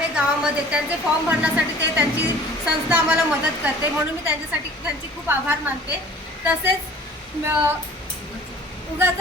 आहे गावामध्ये. त्यांचे फॉर्म भरण्यासाठी ते त्यांची संस्था आम्हाला मदत करते. म्हणून मी त्यांच्यासाठी त्यांची खूप आभार मानते. तसेच उगाच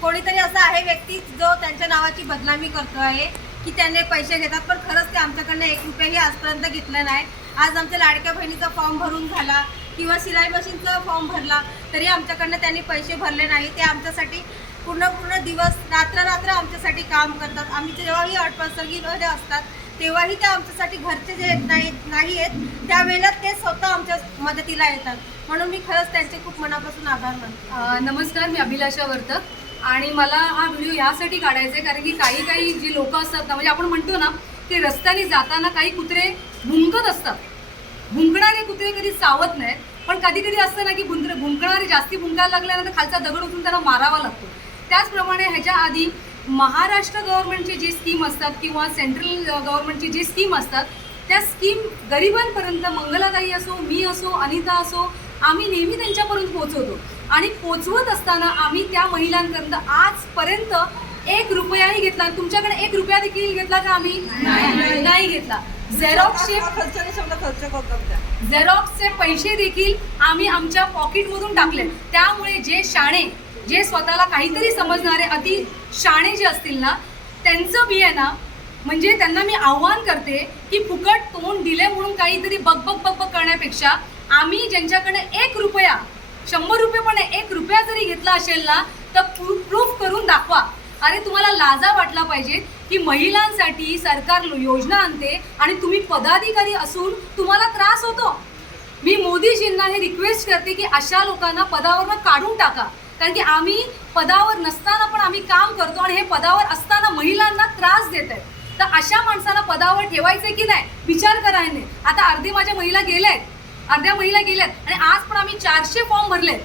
कोणीतरी असा आहे व्यक्ती जो त्यांच्या नावाची बदनामी करतो आहे की त्यांनी पैसे घेतात. पण खरंच ते आमच्याकडनं एक रुपयाही आजपर्यंत घेतलं नाही. आज आमच्या लाडक्या बहिणीचा फॉर्म भरून झाला किंवा शिलाई मशीनचा फॉर्म भरला तरी आमच्याकडनं त्यांनी पैसे भरले नाही. ते आमच्यासाठी पूर्ण पूर्ण दिवस रात्र रात्र आमच्यासाठी काम करतात. आम्ही जेव्हाही अडप्रसंगीमध्ये असतात तेव्हाही ते आमच्यासाठी घरचे जे नाही नाही आहेत त्यावेळेला ते स्वतः आमच्या मदतीला येतात. म्हणून मी खरंच त्यांचे खूप मनापासून आभार मानतो. नमस्कार मी अभिलाषा वर्तक आणि मला हा व्हिडिओ यासाठी काढायचा आहे कारण की काही काही जी लोक असतात ना म्हणजे आपण म्हणतो ना की रस्त्याने जाताना काही कुत्रे भुंकत असतात. भुंकणारे कुत्रे कधी सावत नाहीत पण कधी कधी असतं ना की भुंक भुंकणारे जास्ती भुंकायला लागल्यानंतर खालचा दगड उचलून त्यांना मारावा लागतो. त्याचप्रमाणे ह्याच्या आधी महाराष्ट्र गव्हर्नमेंटची जी स्कीम असतात किंवा सेंट्रल गव्हर्नमेंटची जी स्कीम असतात त्या स्कीम गरिबांपर्यंत मंगलाताई असो मी असो अनिता असो आम्ही नेहमी त्यांच्यापर्यंत पोहोचवतो. आणि पोचवत असताना आम्ही त्या महिलांपर्यंत आजपर्यंत एक रुपयाही घेतला तुमच्याकडे एक रुपया देखील घेतला का आम्ही? नाही. घेतला. झेरॉक्सचे झेरॉक्सचे पैसे देखील आम्ही आमच्या पॉकेटमधून टाकले त्यामुळे जे शाणे जे स्वतःला काहीतरी समजणारे अति शाणे जे असतील ना त्यांचं बी आहे ना म्हणजे त्यांना मी आव्हान करते की फुकट तोंड दिले म्हणून काहीतरी बकबक बकबक करण्यापेक्षा आम्ही ज्यांच्याकडे एक रुपया शंभर रुपये पण एक रुपया जरी घेतला असेल ना तर प्रूफ करून दाखवा. अरे तुम्हाला लाजा वाटला पाहिजे की महिलांसाठी सरकार योजना आणते आणि तुम्ही पदाधिकारी असून तुम्हाला त्रास होतो. मी मोदीजींना हे रिक्वेस्ट करते की अशा लोकांना पदावरनं काढून टाका. कारण की आम्ही पदावर नसताना पण आम्ही काम करतो आणि हे पदावर असताना महिलांना त्रास देत आहेत. तर अशा माणसाला पदावर ठेवायचे की नाही? विचार करायने आता अर्धी माझ्या महिला गेल्या आहेत अर्ध्या महिला गेल्यात. आणि आज पण आम्ही चारशे फॉर्म भरले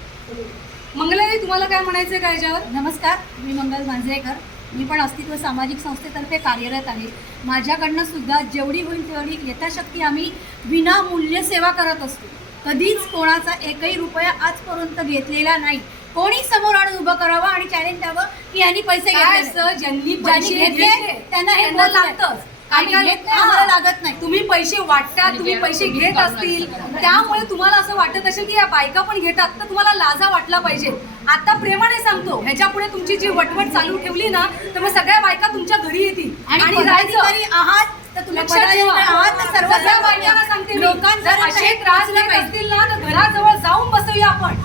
मंगलाताई तुम्हाला काय म्हणायचं का याच्यावर? नमस्कार मी मंगल मांजरेकर. मी पण अस्तित्व सामाजिक संस्थेतर्फे कार्यरत आहे. माझ्याकडनं सुद्धा जेवढी होईल तेवढी यथाशक्ती आम्ही विनामूल्य सेवा करत असतो. कधीच कोणाचा एकही रुपया आजपर्यंत घेतलेला नाही. कोणी समोर आणून उभं करावं आणि चॅलेंज द्यावं? की यांनी पैसे काय? घेतले असतं ज्यांनी ज्यांनी पैसे घेतले, घेतले त्यांना हे त्यांना. लागतं आम्ही घेत नाही, आम्हाला लागत नाही. तुम्ही पैसे वाटतात तुम्ही पैसे घेत असतील. त्यामुळे तुम्हाला असं वाटत असेल की या बायका पण घेतात तर तुम्हाला लाजा वाटला पाहिजे. आता प्रेमाने सांगतो ह्याच्या पुढे तुमची जी वटवट चालू ठेवली ना तर मग सगळ्या बायका तुमच्या घरी येतील. आणि पदाधिकारी आहात तर तुम्ही लक्षात ठेवा. पदाधिकारी आहात तर सगळ्या सर्वसामान्य बायकांना सांगते मी, जर असे हे त्रास पाहिजे. असतील ना तर घराजवळ जाऊन बसूया आपण.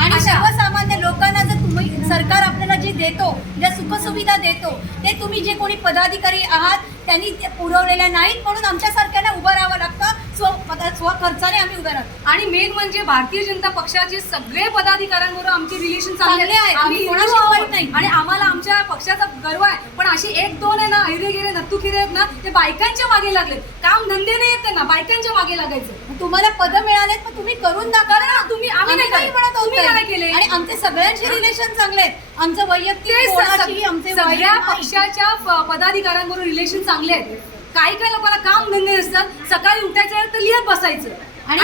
आणि. सर्वसामान्य लोकांना जर तुम्ही सरकार आपल्याला जे देतो ज्या सुखसुविधा देतो ते तुम्ही जे कोणी पदाधिकारी आहात त्यांनी ते पुरवलेल्या नाहीत म्हणून आमच्यासारख्याला उभं राहावं लागतं. स्व पदा स्वखर्चाने आम्ही उभं राहतो आणि मेन म्हणजे भारतीय जनता पक्षाचे सगळे पदाधिकाऱ्यांबरोबर आमचे रिलेशन चांगले आहेत. आम्ही कोणाशी वाईट. नाही. आणि आम्हाला आमच्या पक्षाचा गर्व आहे पण असे एक दोन आहे ना हिरे गेरे नत्तू खिरे आहेत ना ते बायकांच्या मागे लागले काम धंदे नाही आहेत त्यांना बायकांच्या मागे लागायचं तुम्हाला पद मिळालेत पण तुम्ही करून दाखवा ना, तुम्ही आम्ही नाही. म्हणत तुम्ही. काय केले? आणि आमचे सगळ्यांचे रिलेशन चांगले आहेत आमचं वैयक्तिक सगळ्या. पक्षाच्या पदाधिकाऱ्यांबरोबर रिलेशन चांगले आहेत काही काही लोकांना काम धंदे असतात. सकाळी उठायचं तर लिहत बसायचं. आणि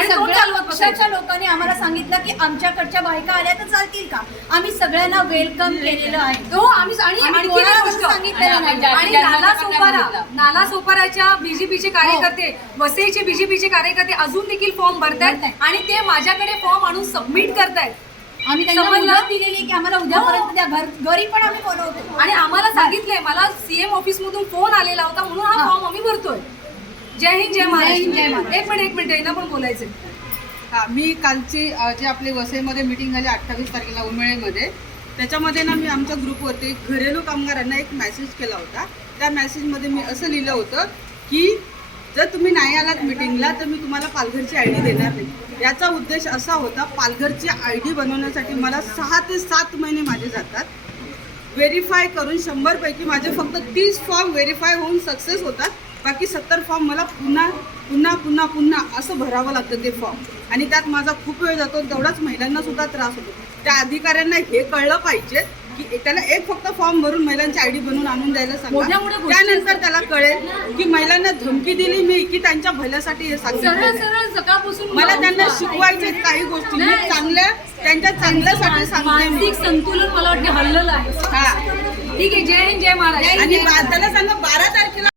पक्षाच्या लोकांनी आम्हाला सांगितलं की आमच्याकडच्या बायका आल्या तर चालतील का? आम्ही सगळ्यांना वेलकम केलेलं आहे. हो आम्ही आणि सांगितलेलं नाही. नाला सोपारा. नाला सोपाराच्या बीजेपीचे कार्यकर्ते वसईचे बीजेपीचे कार्यकर्ते अजून देखील फॉर्म भरतायत. आणि ते माझ्याकडे फॉर्म आणून सबमिट करतायत. आम्ही त्यांना समजलं? मुदत दिलेली आहे की आम्हाला उद्यापर्यंत द्या. घर घरी पण आम्ही बोलवतो. आणि आम्हाला सांगितलंय मला सीएम ऑफिस मधून फोन आलेला होता म्हणून हा हा. फॉर्म आम्ही भरतोय. जय हिंद जय जय हिंद, जय महाराष्ट्र. महाराष्ट्र. एक मिनिट एक मिनिट यांना पण बोलायचं हा मी कालची अ, जी आपली वसईमध्ये मीटिंग झाली अठ्ठावीस तारखेला उमेळेमध्ये त्याच्यामध्ये ना मी आमच्या ग्रुपवरती घरेलू कामगारांना एक मेसेज केला होता. त्या मेसेजमध्ये मी असं लिहिलं होतं की जर तुम्ही नाही आलात मिटिंगला तर मी तुम्हाला पालघरची आय डी देणार नाही. याचा उद्देश असा होता पालघरची आय डी बनवण्यासाठी मला सहा ते सात महिने माझे जातात. व्हेरीफाय करून शंभरपैकी माझे फक्त तीस फॉर्म व्हेरीफाय होऊन सक्सेस होतात. बाकी सत्तर फॉर्म मला पुन्हा पुन्हा पुन्हा पुन्हा असं भरावं लागतं ते फॉर्म आणि त्यात माझा खूप वेळ जातो तेवढाच महिलांनासुद्धा त्रास होतो. त्या अधिकाऱ्यांना हे कळलं पाहिजे की त्याला एक फक्त फॉर्म भरून महिलांची आयडी बनवून आणून द्यायला सांगा. त्यानंतर त्याला कळेल की महिलांना धमकी दिली मी की त्यांच्या भल्यासाठी हे सांगितलं. मला त्यांना शिकवायचे काही गोष्टी. मी. चांगल्या त्यांच्या चांगल्यासाठी सांगते संतुलन मला वाटतं हल्लेलं आहे. हा. ठीक आहे जय हिंद जय महाराष्ट्र. आणि त्याला सांगा बारा तारखेला